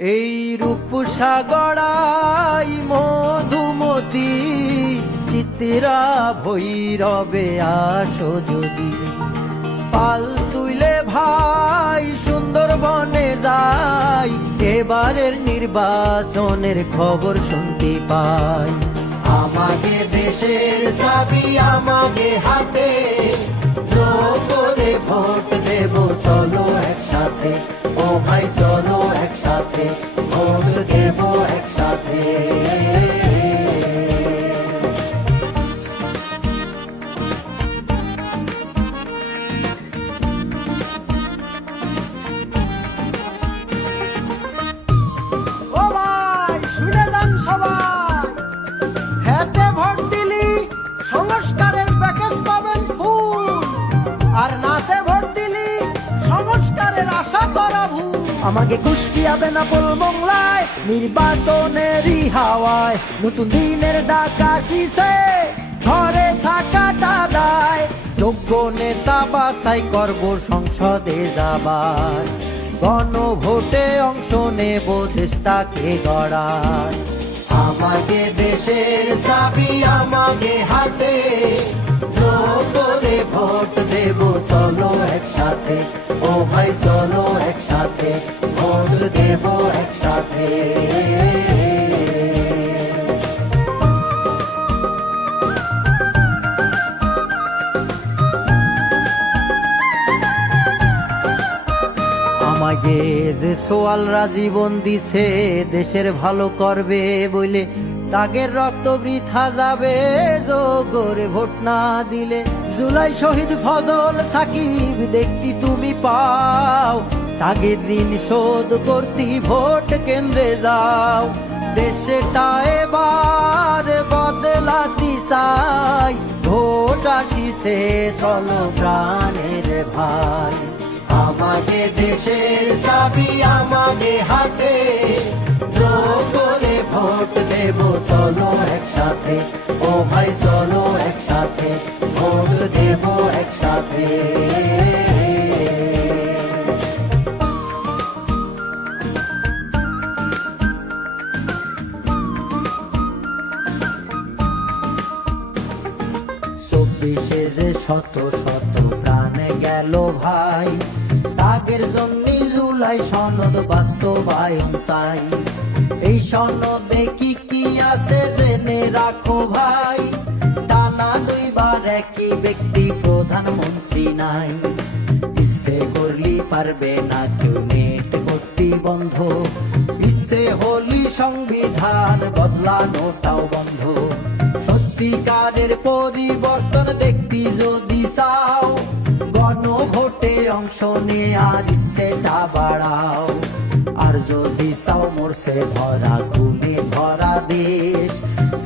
এই রূপসাগরাই মধুমতি চিত্রা ভৈরবে আসো যদি পাল তুইলে ভাই সুন্দরবনে যাই এবারের নির্বাচনের খবর শুনতে পাই আমাকে দেশের চাবি আমাকে হাতে করে ভোট দেব চলো একসাথে ও ভাই চলো একসাথে ভোট দেব একসাথে ও ভাই শুনে যান সবাই, হাতে ভোট দিলি সংস্কারের প্যাকেজ পাবেন ফুল, আর নাতে ভোট দিলি সংস্কারের আশা করা ভুল। আমাকে কুষ্টিয়া বেনাপোল মংলায় নির্বাচনেরই হাওয়ায় নতুন দিনের ডাক আসিছে ঘরে থাকাটা দায় যোগ্য নেতা বাছাই করব সংসদে যাবার গণভোটে অংশ নেব দেশটাকে গড়ার আমাকে দেশের চাবি আমাকে হাতে করে ভোট দেব চলো একসাথে ও ভাই চলো একসাথে ভোট দেব একসাথে আমাকে যে সোয়ালরা জীবন দিছে দেশের ভালো করবে বলে তাদের রক্ত বৃথা যাবে যোগরে ভোট না দিলে জুলাই শহীদ ফজল সাকিব দেখতি তুমি পাও তাদের ঋণ শোধ করতে ভোট কেন্দ্রে যাও দেশটা এবার বদলাতে চাই ভোট আসিছে চলো প্রাণের ভাই আমাকে দেশের চাবি আমাকে হাতে করে ভোট দেব চলো একসাথে ও ভাই চলো একসাথে ভোট দেব একসাথে চব্বিশে যে শত শত প্রাণ গেল ভাই তাদের জন্য জুলাই সনদ বাস্তবায়ন চাই এই সনদে কি কি আছে জেনে রাখো ভাই টানা দুইবার একই ব্যক্তি প্রধানমন্ত্রী নাই ইচ্ছে করলি পারবে না কেউ নেট করতে বন্ধ ইচ্ছে হলি সংবিধান বদলানোটাও বন্ধ সত্যিকারের পরিবর্তন দেখতে যদি চাও গণভোটে অংশ নিয়ে আর ইচ্ছেটা বাড়াও আর যদি চাও মোরসে ভরা ঘুমে ভরা দেশ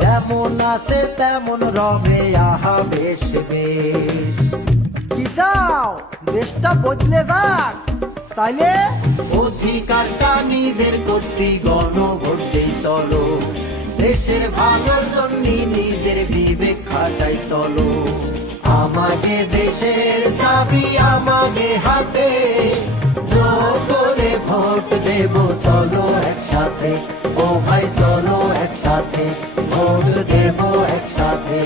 যেমন আছে তেমন রবে আহা বেশ বেশ কি চাও দেশটা বদলে যাক তাইলে অধিকারটা নিজের করতে গণভোটে চলো দেশের ভালোর জন্য নিজের বিবেক খাটাই চলো আমাকে দেশের চাবি আমাকে হাতে করে ভোট দেব চলো একসাথে ও ভাই চলো একসাথে ভোট দেব একসাথে